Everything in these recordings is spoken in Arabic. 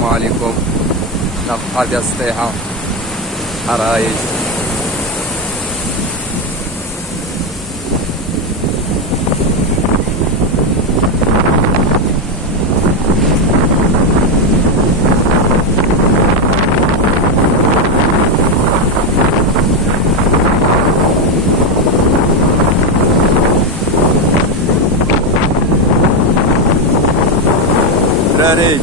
السلام عليكم. نبقى ديال السطيحة حرايج. دراري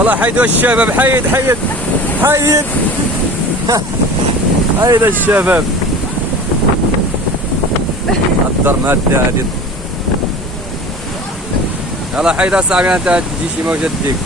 الله حيدوا الشباب. حيد حيد حيد حيد الشباب. الدار مهددة هادي. يلا حيد اصاحبي انت تجي شي موجة ديك.